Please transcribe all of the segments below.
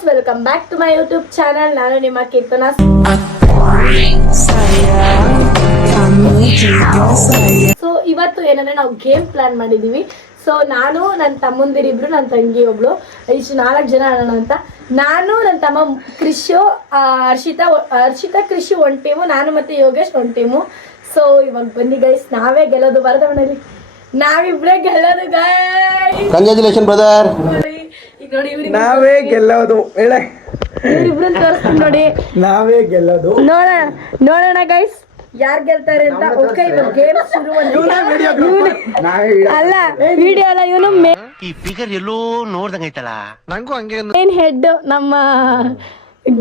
Guys, welcome back to my YouTube channel. ನಾನು ನಿಮ್ಮ Keerthana. So ಇವತ್ತು ಏನಂದ್ರೆ ನಾವು ಗೇಮ್ ಪ್ಲಾನ್ ಮಾಡಿದೀವಿ. ಸೊ ನಾನು, ನನ್ನ ತಮ್ಮಂದಿರಿಬ್ರು, ನನ್ನ ತಂಗಿ ಒಬ್ಳು, ಇಷ್ಟು 4 ಜನ ಆಡೋಣ ಅಂತ. ನಾನು, ನನ್ನ ತಮ್ಮ ಕ್ರಿಶು, ಹರ್ಷಿತಾ ಕ್ರಿಶು ಒಂದು ಟೀಮು, ನಾನು ಮತ್ತೆ ಯೋಗೇಶ್ ಒಂದು ಟೀಮು. ಸೊ ಇವಾಗ ಬನ್ನಿ ಗೈಸ್, ನಾವೇ ಗೆಲ್ಲೋದು. ಬರದ ಮನೇಲಿ ನಾವಿಬ್ರೇ ಗೆಲ್ಲೋದು ಗೈಸ್. Congratulation brother. ಈಗ ನೋಡಿ ನಾವೇ ಗೆಲ್ಲೋದು. ಇವ್ರಿಬ್ರನ್ನ ತೋರಿಸ್ತೀನಿ ನೋಡಿ. ನಾವೇ ಗೆಲ್ಲೋದು. ನೋಡೋಣ ಗೈಸ್ ಯಾರ್ ಗೆಲ್ತಾರೆ ಅಂತ. ಓಕೆ, ಇವಾಗ ಗೇಮ್ ಶುರು. ಅಲ್ಲ ವಿಡಿಯೋ ಅಲ್ಲ, ಇವನು ಈ ಫಿಗರ್ ಎಲ್ಲೋ ನೋಡ್ದಂಗೈತಲ್ಲ. ನಂಗೂ ಹಂಗೆ ಮೇನ್ ಹೆಡ್ ನಮ್ಮ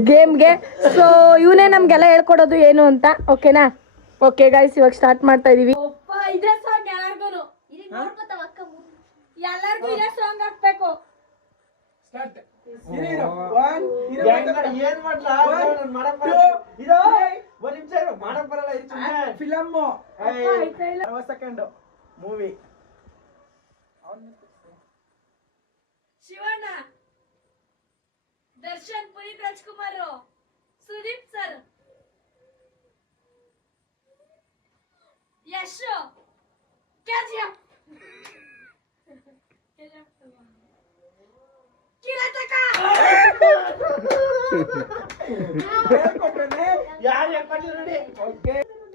ಗೇಮ್ಗೆ. ಸೊ ಇವನೇ ನಮ್ಗೆಲ್ಲ ಹೇಳ್ಕೊಡೋದು ಏನು ಅಂತ. ಓಕೆನಾ? ಓಕೆ ಗೈಸ್, ಇವಾಗ ಸ್ಟಾರ್ಟ್ ಮಾಡ್ತಾ ಇದೀವಿ. ಇದೇ ಸಾಂಗ್ ಎಲ್ಲರಿಗೂ ಇದೇ ಸಾಂಗ್ ಹಾಕ್ಬೇಕು. Movie Shivanna, Darshan, Puneeth Rajkumar, Sudeep sir, Yash, KGF, Kirataka.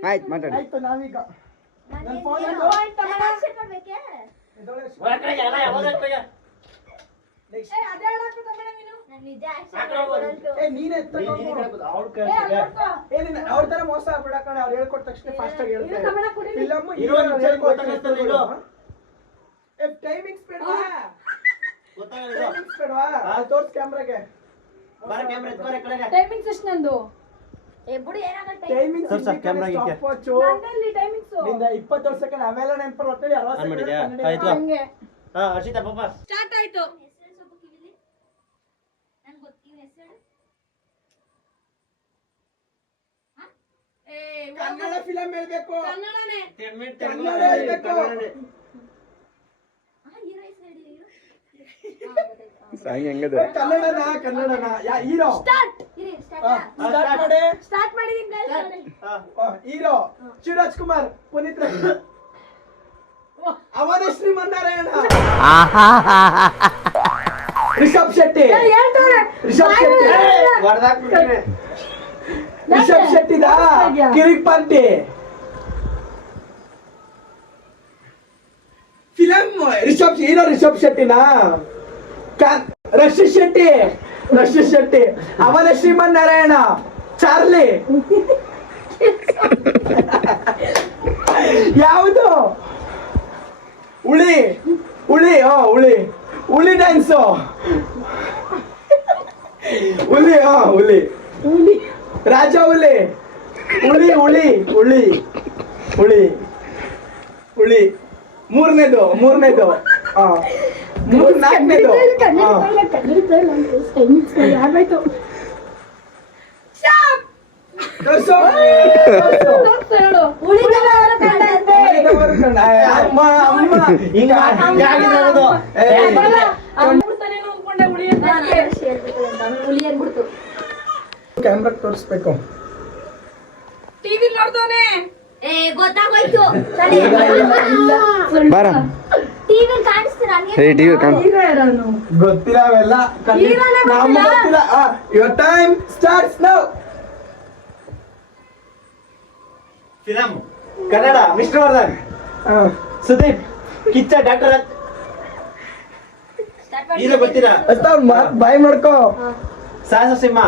ಆಯ್ತು, ಮಾತಾಡಿ. ಆಯ್ತು, ನಾವೀಗ ಅವ್ರ ತರ ಮೋಸ ಬಿಡಕಣ. ಅವ್ರು ಹೇಳ್ಕೊಟ್ಟ ತಕ್ಷಣ ಫಾಸ್ಟ್ ಆಗಿ ಹೇಳ್ತಾರೆ. ಟೈಮಿಂಗ್ಸ್ ಬೇಡವಾ? ತೋರ್ಸ್ ಕ್ಯಾಮ್ರಾಗೆ. ಟೈಮಿಂಗ್ಸ್ ಎಷ್ಟು ನಂದು? Timings 20 second. ಆಮೇಲೆ ನೆನಪು ಬರ್ತದೆ. 60 ಸೆಕೆಂಡ್. ಹಂಗೆ ಹರ್ಷಿತಾ ಪಾಪ ಸ್ಟಾರ್ಟ್ ಆಯ್ತು. ಕನ್ನಡ ಫಿಲಂ ಹೇಳ್ಬೇಕು. ಕನ್ನಡನೇ. ಕನ್ನಡ ಹೇಳ್ಬೇಕು. ಕನ್ನಡನ ಹೀರೋ. ಸ್ಟಾರ್ಟ್ ಮಾಡಿ. ಸ್ಟಾರ್ಟ್ ಮಾಡಿದೀನಿ. ಹೀರೋ ಶಿವರಾಜ್ ಕುಮಾರ್, ಪುನೀತ್ ರಾಜ್ಕುಮಾರ್, ಅವನ ಶ್ರೀಮನ್ನಾರಾಯಣ, ರಿಷಬ್ ಶೆಟ್ಟಿ. ರಿಷಬ್ ಶೆಟ್ಟಿದ Kirik party film. Hero Rishab ಶೆಟ್ಟಿನ. ರಶಿ ಶೆಟ್ಟಿ, ಅವನ ಶ್ರೀಮನ್ನಾರಾಯಣ, ಚಾರ್ಲಿ. ಯಾವುದು? ಹುಳಿ ಡ್ಯಾನ್ಸು. ಹುಲಿ ರಾಜ. ಹುಳಿ ಮೂರನೇದು. ನಾಲ್ಕನೇದು. ಕ್ಯಾಮ್ರಾ ತೋರಿಸ್ಬೇಕು. ಟಿವಿ ನೋಡ್ದೋನೆ ಗೊತ್ತಾಗೋಯ್ತು. ಗೊತ್ತಿಲ್ಲ ಅವೆಲ್ಲ. ಗೊತ್ತಿಲ್ಲ. Your time starts now. Film Kannada Vishnuvardhan, Sudeep, Kichcha, doctor. ಇದು ಗೊತ್ತಿಲ್ಲ. ಬಾಯ್ ಮಾಡ್ಕೋ. ಸಾಹಸ ಸಿಂಹ,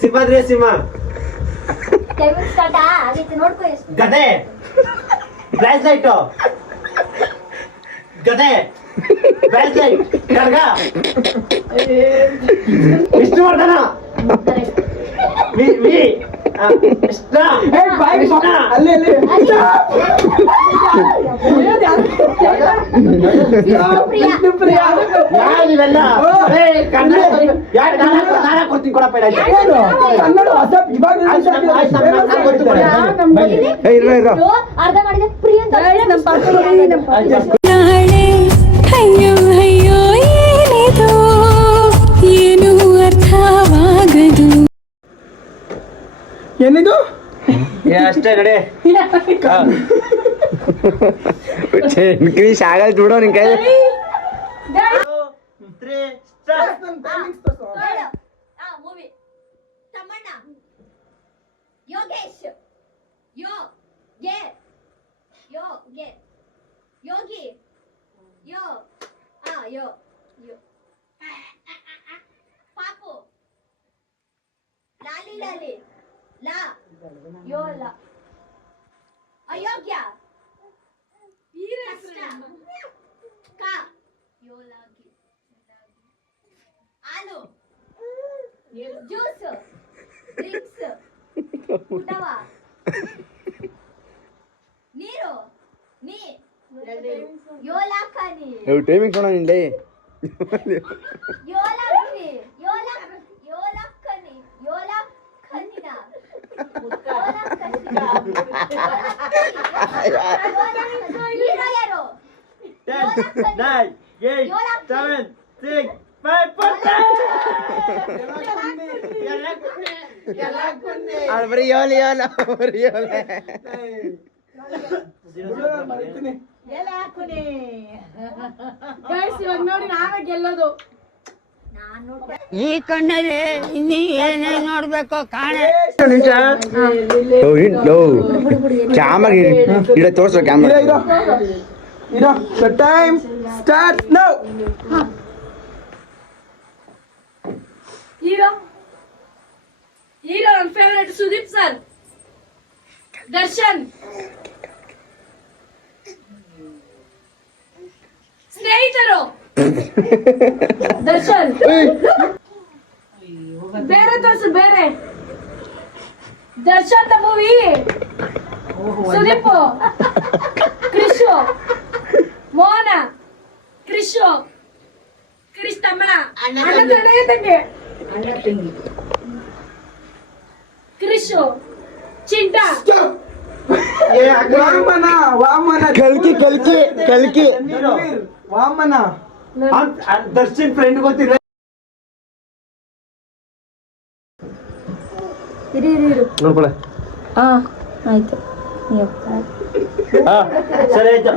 ಸಿಂಹಾದ್ರಿ ಸಿಂಹ, ಗದೆ, ಬ್ರಾಸ್ಲೈಟ್, ಖಡ್ಗ, ವಿಷ್ಣುವರ್ಧನ, ಕೊಡ್ತೀನಿ ಕೊಡಪ್ಪ. ಅರ್ಧ ಮಾಡಿದ ಪ್ರಿಯ. ಅಯ್ಯೋ ಏನಿದು ಅಷ್ಟೇ ನಡೆ ಇನ್ಕ್ರೀಸ್ ಆಗಲ್ ಬಿಡೋ ನಿನ್ ಕೈ ಮೂವಿ ತಮ್ಮಣ್ಣ ಯೋಗೇಶ್ ಯೋಗಿ ಪಾಪು ಲಾಲಿ ಲಾ ಯೋಲ ಅಯೋಗ್ಯ ಕಷ್ಟ ಕ ಯೋಲಾಗಿ ಆಲು ಜ್ಯೂಸ್ ಡ್ರಿಂಕ್ಸ್ ಊಟವ ನೀರು ನೀ ಯೋಲಾಕನಿ ಟೈಮಿಂಗ್ ಕೊಡ ನಿಂಡೆ ಯೋಲಾಕನಿ ಯೋಲಾಕನಿ ಯೋಲಾಕನಿನ ಹೀರೋ ಯಾರು 10 9 8 7 6 5 4 ಬರೀ ಯೋಲ ಬರೀ ಯೋಲ ಗೈಸ್ ಇವಾಗ ನೋಡಿ ನಾವೇ ಗೆಲ್ಲೋದು. ಈ ಕಣ್ಣಲ್ಲಿ ಇನ್ನೀ ಏನೇನ್ ನೋಡ್ಬೇಕು ಕಾಣೆ. ಕ್ಯಾಮರಾ ಇಡ ತೋರ್ಸೋ ಕ್ಯಾಮರಾ ಇರೋ ಟೈಮ್ ಸ್ಟಾರ್ಟ್ ನೌ. ಹೀರೋ ನನ್ನ ಫೇವರೇಟ್ ಸುದೀಪ್ ಸರ್. ದರ್ಶನ್, ಸ್ನೇಹಿತರು, ದರ್ಶನ್ ಬೇರೆ ತೋರ್ಸು ಬೇರೆ. ದರ್ಶನ್ ಮೂವಿ, ಸುದೀಪ್, ಕ್ರಿಶು, ಮೋಹನ, ಕ್ರಿಶು, ಕ್ರಿಶ್ ತಮ್ಮ, ಅಣ್ಣ ತಂಗಿ, ಕ್ರಿಶು, ಚಿಂಟಾ, ವಾಮನ ಕಲ್ಕಿ ವಾಮನ ದರ್ಶನ್ ಫ್ರೆಂಡ್ ಗೊತ್ತಿಲ್ಲ. ನೋಡ್ಕೊಳ ಆಯ್ತು ಸರಿ ಆಯ್ತು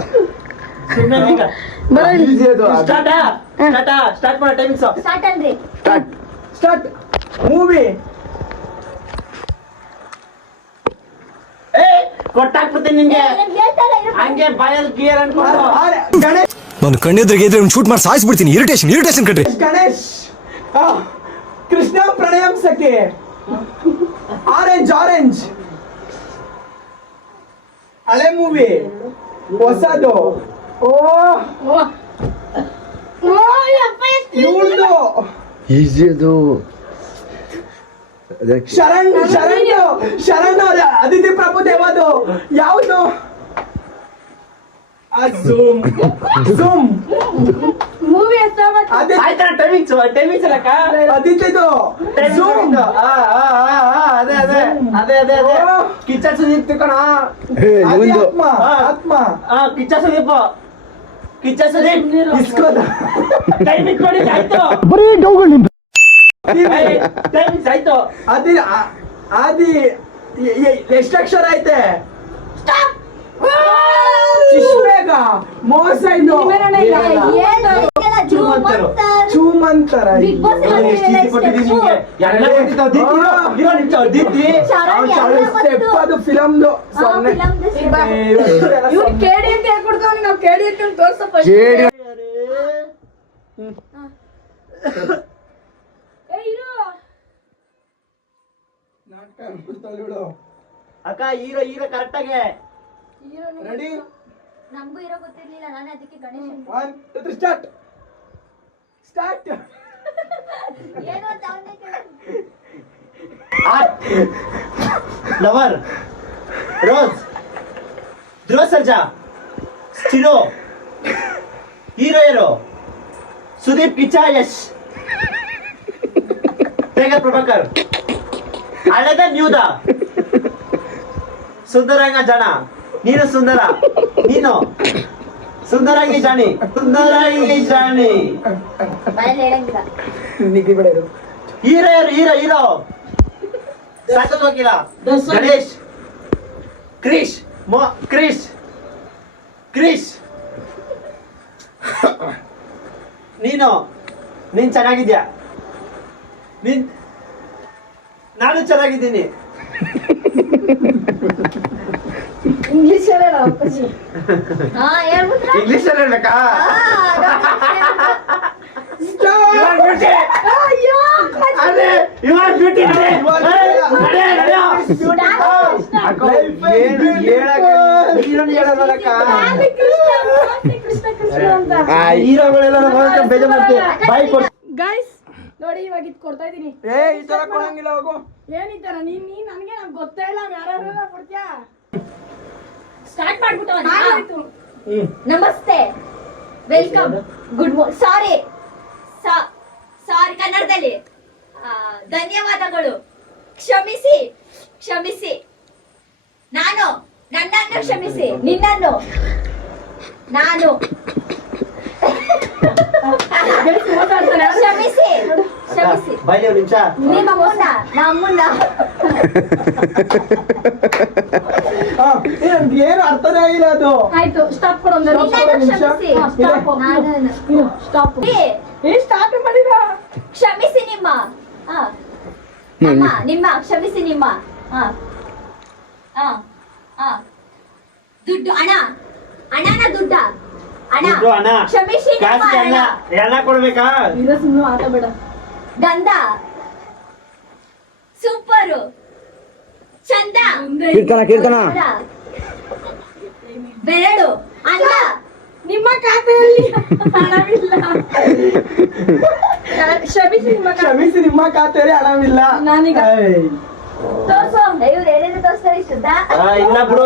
ಸುಮ್ಮನೆ ಈಗ ಸ್ಟಾರ್ಟ್ ಮಾಡೋ ಟೈಮಿಂಗ್ಸ್ ಸ್ಟಾರ್ಟ್ ಅನ್ರಿ ಸ್ಟಾರ್ಟ್ ಮೂವಿ. ಕೊಟ್ಟಾಕ್ಬಿಡ್ತೀನಿ ನಿಂಗೆ ಹಂಗೆ ಬಾಯಲ್ಲಿ ಗಿಯರ್ ಅನ್ಕೊಂಡು ಗಣೇಶ್ ನಾನು ಕಣ್ಣೆದ್ರಿಗೆ ಇದ್ರೆ ಶೂಟ್ ಮಾಡಿ ಸಾಯಿಸ್ಬಿಡ್ತೀನಿ. ಇರಿಟೇಷನ್ ಕಟ್ರಿ. ಗಣೇಶ್ ಕೃಷ್ಣ ಪ್ರಣಯಂ ಸಖಿ ಆರೆಂಜ್ ಹಳೆ ಮೂವಿ ಹೊಸದು. ಇವ್ಳ್ದು ಈಸಿ ಅದು ಶರಣ್ ಅವ್ರ ಅದಿತಿ ಪ್ರಭು ದೇವದು ಯಾವುದು? ಝೂಮ್ ಮೂವಿ ಆಯ್ತಾ ಟೈಮಿಂಗ್ಸ್ ಅಲ್ಲಕ್ಕ ಅದಿತಿದು ಝೂಮ್. ಅದೇ ಕಿಚ್ಚ ಸುದೀಪ್ ತಿಳ್ಕೊಣ. ಇವಂದು ಆತ್ಮ ಕಿಚ್ಚ ಸುದೀಪ್ ಇಸ್ಕೋದ ಟೈಮಿಂಗ್ ನೋಡಿ ಆಯ್ತು. ಟೈಮಿಂಗ್ಸ್ ಆಯ್ತು. ಆದಿ ಎಷ್ಟು ಅಕ್ಷರ ಐತೆ? ಚಿಶ್ಮೇಗ ಮೋಸ ಇದು ಚೂಮಂತರ. ಬಿಗ್ ಬಾಸ್ ಅದು ಫಿಲಮ್ದು ಇವ್ರು ಕೇಳಿ ಅಂತ ಹೇಳ್ಕೊಡ್ತಾವ. ನಾವು ಕೇಳಿ ಅಂತ ತೋರ್ಸಪ್ಪ. ಅಕ್ಕ ಹೀರೋ ಕರೆಕ್ಟ್ ಆಗಿ ರೆಡಿ ನಮಗೂ ಇರೋ ಗೊತ್ತಿರ್ಲಿಲ್ಲ, ನಾನು ಅದಕ್ಕೆ ಗಣೇಶನ್ 1 2 3 ಸ್ಟಾರ್ಟ್. ಏನು ಅಂತ ಅವನೇ lover, rose, Dhruva Sarja, ಸ್ಟಿರೋ, hero Sudeep, Kichcha, Yash, tiger Prabhakar, ಹಳೆದ ನ್ಯೂದ, ಸುಂದರಂಗ ಜನ, ನೀನು ಸುಂದರ, ನೀನು ಸುಂದರಾಗಿ ಜಾಣಿ ಬಾಯಲ್ಲಿ ಹೇಳಂಗಿಲ್ಲ. ನಿಕ್ಕಿ ಬಿಡ ಇದು. ಹೀರೋ ಸಾಕಕ್ಕೋಗಿಲ್ಲ ಗಣೇಶ್ ಕ್ರಿಶ್ ಕ್ರಿಶ್ ಕ್ರಿಶ್ ನೀನ್ ಚೆನ್ನಾಗಿದ್ಯಾ ನಾನು ಚೆನ್ನಾಗಿದ್ದೀನಿ ಇಂಗ್ಲಿಷ್ ಹೇಳೋಣ ಅಪ್ಪಾಜಿ. ಹಾ ಹೇಳ್ಬಿಟ್ರ ಇಂಗ್ಲಿಷ್ ಅಲ್ಲಿ ಹೇಳ್ಬೇಕಾ ಅಯ್ಯೋ ಕೃಷ್ಣ ಕೃಷ್ಣ ಅಂತ. ಹೀರೋಗಳೆಲ್ಲ ಬೇಜಾರ್ ಮಾಡ್ತೀವಿ ಬಾಯ್ ಕೊಡ್ ಗೈಸ್ ನೋಡಿ ಇವಾಗ ಇದು ಕೊಡ್ತಾ ಇದೀನಿ. ಈ ತರ ಕೊಡಂಗಿಲ್ಲ ಹೋಗು ಏನಿತ್ತಾರ ನೀನ್ ನನಗೆ ನಂಗೆ ಗೊತ್ತೇ ಇಲ್ಲ ಯಾರ್ಯಾರ ಕೊಡ್ತೀಯಾ. ಸ್ಟಾರ್ಟ್ ಮಾಡ್ಬಿಟ್ಟು ಆಯ್ತು. ನಮಸ್ತೆ ವೆಲ್ಕಮ್ ಗುಡ್ ಸಾರಿ ಸಾರಿ ಕನ್ನಡದಲ್ಲಿ ಧನ್ಯವಾದಗಳು ಕ್ಷಮಿಸಿ ಕ್ಷಮಿಸಿ ನನ್ನನ್ನು ಕ್ಷಮಿಸಿ ನಿನ್ನನ್ನು ನಾನು ಕ್ಷಮಿಸಿ ಕ್ಷಮಿಸಿ ಬಾಯ್ ನಿಮಿಷ ನಿಮ್ಮ ನಮ್ಮನ್ನ ಏನು ಅರ್ಥನೇ ಆಗಿಲ್ಲ ಅದು ಆಯ್ತು ಸ್ಟಾಪ್ ಕೊಡು ಒಂದು ನಿನ್ನನ್ನು ಕ್ಷಮಿಸಿ ಸ್ಟಾಪ್ ಏ, ಸ್ಟಾಪ್ ಮಾಡಿದ. ಕ್ಷಮಿಸಿ ನಿಮ್ಮ ಕ್ಷಮಿಸಿ ನಿಮ್ಮ ಆ, ಆ, ಆ. ದುಡ್ಡು ಹಣನ ದುಡ್ಡ ದುಡ್ಡು ಹಣ ಕ್ಷಮಿಸಿ ನಿಮ್ಮ ಕಾಸಿಗೆ ಹಣ ಹಣ ಕೊಡ್ಬೇಕಾ ಇರೋ ಸುಮ್ಮನೆ ಆಟ ಬೇಡ. ಗಂಧ ಸೂಪರು ಚಂದ ಕೀರ್ತನ ಬೆರಳು ಅಲ್ಲ ನಿಮ್ಮ ಖಾತೆಯಲ್ಲಿ ಹಣವಿಲ್ಲ. ಕ್ಷಮಿಸಿ ನಿಮ್ಮ ಕ್ಷಮಿಸಿ ನಿಮ್ಮ ಖಾತೆಯಲ್ಲಿ ಹಣವಿಲ್ಲ ನಾನೀಗ ತೋರ್ಸು. ಇವ್ರು ಏನೇನು ತೋರಿಸ್ತಾರೆ ಇಷ್ಟುದ್ದ ಇಲ್ಲ ಬಿಡು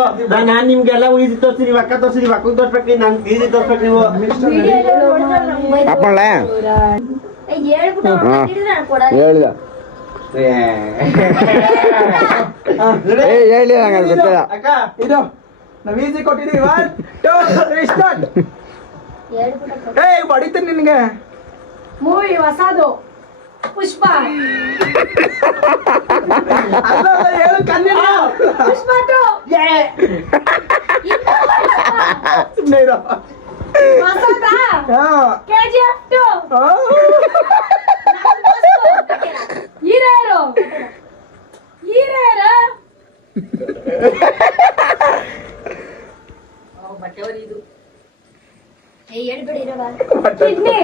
ನಾನ್ ನಿಮ್ಗೆಲ್ಲ ಈಸಿ ತೋರ್ಸಿ ನೀವು ಅಕ್ಕ ತೋರ್ಸಿ ನೀವು ಅಕ್ಕ ತೋರ್ಸ್ಬೇಕು ನನ್ ಈಸಿ ತೋರ್ಸ್ಬೇಕು ನೀವು ವಿಡಿಯೋ ಎಲ್ಲ ನೋಡಿದ್ರೆ ನಮ್ಗೆ ಹಾಕೊಂಡ್ಲೆ ಹೇಳ್ಬಿಟ್ಟು ಹಾ. ನಾನು ಕೊಡಲ್ಲ ಹೇಳಿದ ಹೇಳಿ ನಂಗೆ ಅದು ಗೊತ್ತಿಲ್ಲ. ಅಕ್ಕ ಇದು ನಾವ್ ಈಸಿ ಕೊಟ್ಟಿದೀವಿ 1 2 3 ಸ್ಟಾರ್ಟ್ ಹೇಳ್ಬಿಟ್ಟು ಏಯ್ ಬಡಿತೀನಿ ನಿನ್ಗೆ ಮೂವಿ ಹೊಸದು ಪುಷ್ಪ. ಅಲ್ಲ ಹೇಳು ಕನ್ನಡ ಪುಷ್ಪ 2 ಸುಮ್ಮನೆ ಇರೋ ಹೊಸದಾ ಹಾ. KGF 2 ಹಾ. ಹೀರೋ ಹೇಳ್ಬಿಡಿ ಇರವ ಕಿಡ್ನಿ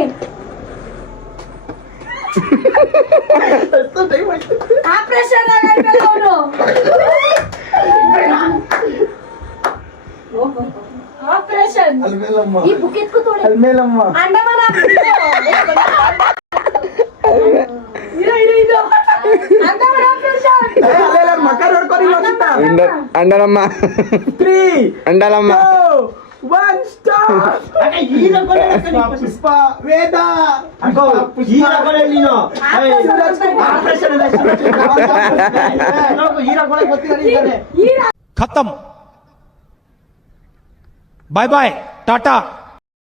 ಎಷ್ಟು ಟೈಮ್ ಆಯ್ತು ಆಪರೇಷನ್ ಆಗೈತಲ್ಲ ಅವನು. ಆಪರೇಷನ್ ಅಲ್ಮೇಲಮ್ಮ ಈ ಬುಕ್ ಎತ್ಕೊತೋಡಿ ಅಲ್ಮೇಲಮ್ಮ ಅಂಡಮಾನ ಇದು ಅಂಡಮಾನ ಆಪರೇಷನ್. ಅಲ್ಲೆಲ್ಲ ಮಕ್ಕ ನೋಡ್ಕೊಂಡು ಅಂಡಲಮ್ಮ 3 ಅಂಡಲಮ್ಮ 2 1 ಸ್ಟಾರ್ಟ್ ಪುಷ್ಪ ವೇದ खत्म बाय बाय टाटा